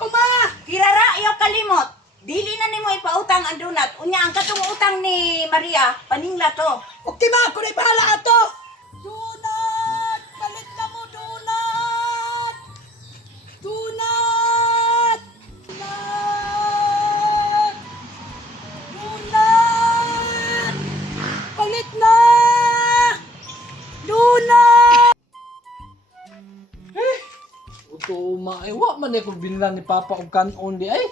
ko ma. Kirara, ayaw kalimot. Dili na nimo ipautang ang donut. Unya ang katong utang ni Maria, paningla to. Okay ma, ako na bahala ato. Donut! Palit na mo donut! Donut! Donut! Donut! Palit na! Donut! Uto maiwa man ko binlan ni Papa og kanon di ay.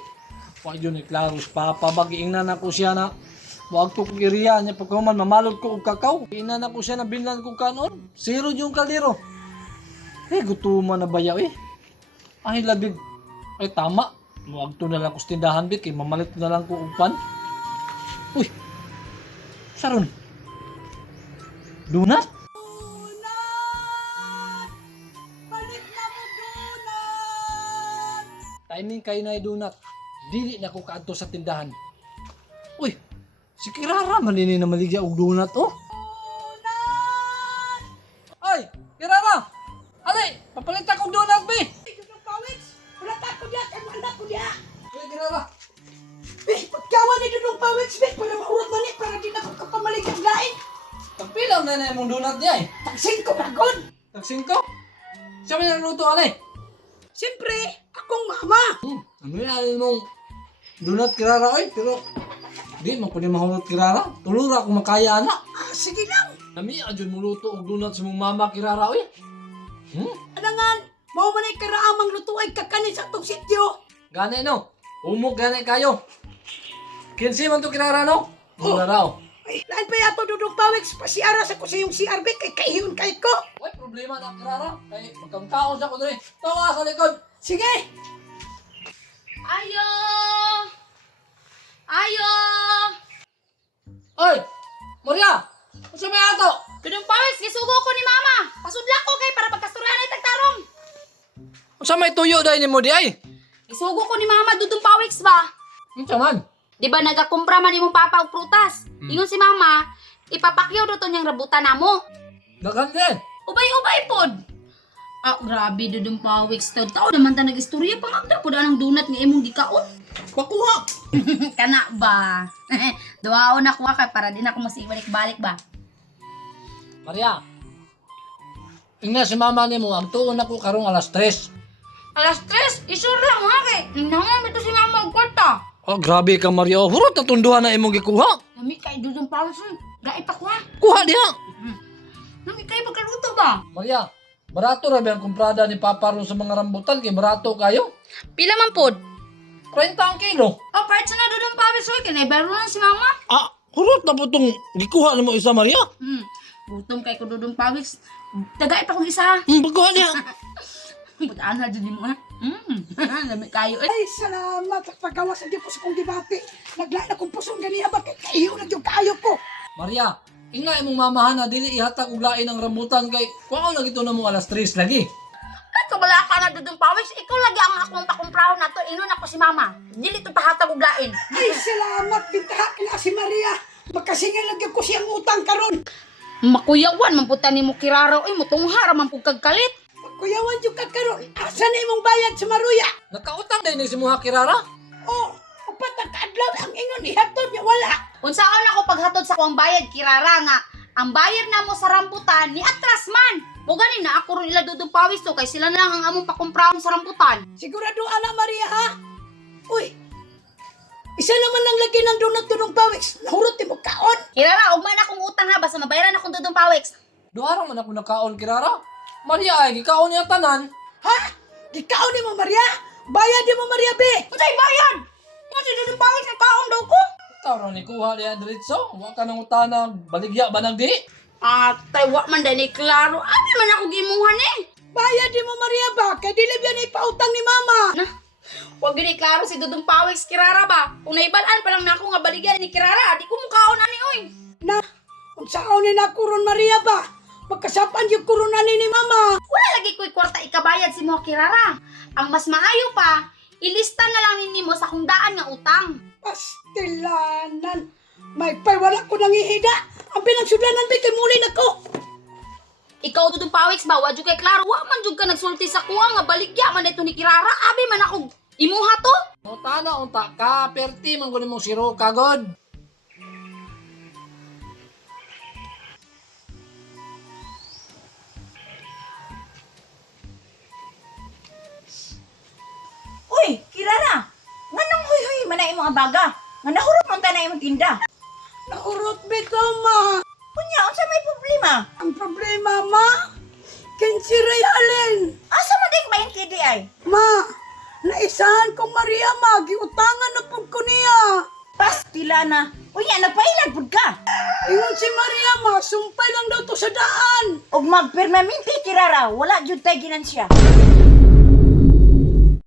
Wa yun ni klaro si Papa bagiingnan ako siya na wag ko kiriya niya pagkuman mamalot ko og kakao. Inan ako siya na binlan ko kanon. Zero yung kaldero. Gutuman na bayaw eh. Ay labig. Ay tama. Wag to na lang ko sa tindahan bit kay mamalit na lang ko og pan. Uy. Saron. Donut? Palit na mo donut! Timing kayo na donut. Dili na ko kaadto sa tindahan. Uy, si Kirara manini na maligya og donut oh. Donut! Ay, Kirara! Alay, papalit akong donut be. Ay, yung pawis! Wala ta ko diya, kay wala ko diya! Uy, Kirara. Pagkawan ni Dudong Pawits, para maurot man para di na ko kapamalig ang lain. Pagpilaw na na imong donut niya eh. Tagsin ko bagod. Tagsin ko. Siya may nagluto alay. Siyempre, akong mama. Ano yan imong donut Kirara oy, pero di man ko ni mahulot Kirara. Tulura ko makaya ana. Ah, sige lang. Nami adyon mo luto og donut sa mong mama Kirara oy. Alangan, mao man ay karaamang lutuay kakanin sa atong sityo. Gani no. Umok gani kayo. Kinsi man to Kirara no? Muna raw. Ay, lain pa yato Dudong Pawits, pasiara sa ko sa yung CRB kay kaihon kay ko. Uy, problema na Kirara. Kay magkamkaon sa ko diri. Tawa sa likod. Sige. Ayo! Ayo! Oy! Maria! Unsa may ato? Dudong Pawis, gisugo ko ni Mama. Pasudlak ko kay para pagkasturyan ay tagtarong. Unsa may tuyo dai nimo di ay? Gisugo ko ni Mama Dudong Pawis ba? Unsa man? Di ba nagakumpra man imong papa og prutas? Ingon si Mama, ipapakyaw do to niyang rabutan namo. Daghan din. Ubay-ubay pod. Ah, grabe Dudong Pawis. Tao naman ta nag-istorya pangagda pod anang donut nga imong gikaon. Pakuha. Kana ba? Duwaon ako kay para di na ako masibalik-balik ba? Maria. Ingna si mama nimo ang tuon ako karong alas 3. Alas 3, isure lang ha kay. Nangan ito si Mama og kwarta. Oh, grabe ka Maria. Hurot na tunduhan na imong gikuha. Nami kay Dudong Pawis. Gai pa ko ha. Kuha diha. Nami kay pagkaluto ba? Maria, barato ra ba ang kumprada ni Papa ron sa mga rambutan kay barato kayo? Pila man pod? 30 ang kilo. Oh, kahit na Dudong Pawis oy, kinibaro na si Mama. Ah, hurot na po itong gikuha na mo isa Maria. Gutom kay ko Dudong Pawis. Tagay pa kong isa. Pagkuha diha. Butaan na dyan mo ha. Nami kayo eh. Ay, salamat at paggawa sa Diyos sa kong debate. Naglain akong pusong ganiya ba kay kaihon na yung kaayo ko. Maria, ingna imong mamahan na dili ihatag og lain ang rambutan kay kuha na gito na mo alas 3 lagi. Ay, kabala ka na Dudong Pawis. Ikaw lagi ang akong pakumpraho na to. Inon ako si Mama. Dili to pahatag og lain. Ay, salamat bintaha kina si Maria. Magkasingil lagi ko siyang utang karon. Makuyawan, mamputan ni mo kiraraw. Ay, mutunghara, mampug kagkalit. Kuyawan yung kakaroon. Asa na imong bayad sa Maruya? Nakautang din ni si Muha Kirara. Oh, upat na kaadlaw ang ingon ihatod niya wala. Unsaon ako paghatod sa kuwang bayad, kirara nga. Ang bayad na mo sa rambutan, ni atras man. O gani na, ako rin ila Dudong Pawis to, kay sila na lang ang among pakumprahon sa rambutan. Sigurado ana Maria ha? Uy, isa naman lang lagi ng donut Dudong Pawis. Nahurot mo kaon. Kirara, ugman akong utang ha, basta mabayaran akong Dudong Pawis. Duha man ako nakaon Kirara. Maria ay gikaon niya tanan. Ha? Gikaon ni mo Maria? Bayad di mo Maria be. Unsay bayad? Nga si Dudong Pawis ang kaon daw ko. Taro ni kuha diha diretso. Wa ka nang utana baligya ba nang di? Tay, wa man dahil ni klaro. Abi man ako gimuhan eh. Bayad di mo Maria ba? Kay dili biya na ipautang ni mama. Na, huwag gini klaro si Dudong Pawis, kirara ba? Kung naibalaan pa lang na ako nga baligyan ni kirara, di ko mukaon ani oy. Na, unsaon ni na kuron Maria ba? Magkasapan yung kuron ani ni mama. Wala lagi ko'y kwarta ikabayad si mo kirara. Ang mas maayo pa, ilista na lang ninyo mo sa kung daan nga utang. Pastilanan. May pay wala ko nang ihida. Ang pinagsudlanan ba kay muli na ko. Ikaw Dudong Pawis ba, wadyo kay klaro, wa man jud ka nagsulti sa kuha nga baligya man ito ni kirara. Abi man ako Imuha to? Unta na unta ka, perti man gud imong siro kagod. Uy, Kirara! Nganong huy-huy man na imong abaga? Nga nahurot man ta na imong tinda. Nahurot bitaw, ma. Kunya, unsa may problema? Ang problema, ma, kinsiri alin. Asa man din main kidi ay? Ma, naisahan kong Maria, ma, giutangan na pug ko niya. Pastila na. Unya, nagpailag pud ka. Ingon si Maria, ma, sumpay lang daw to sa daan. Og magpermanente Kirara, wala jud tay ginansya.